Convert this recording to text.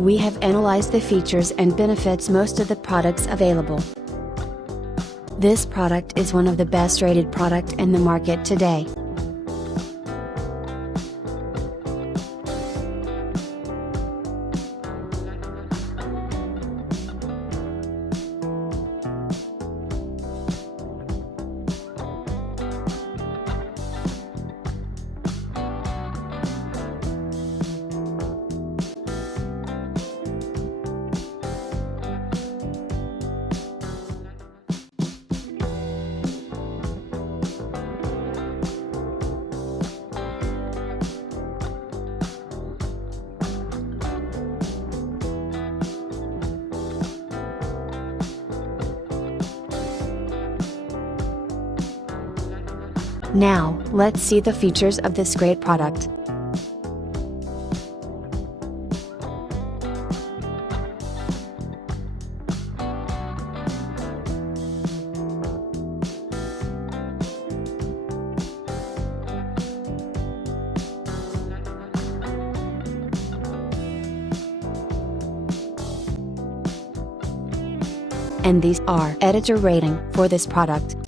We have analyzed the features and benefits most of the products available. This product is one of the best rated product in the market today. Now, let's see the features of this great product. And these are editor rating for this product.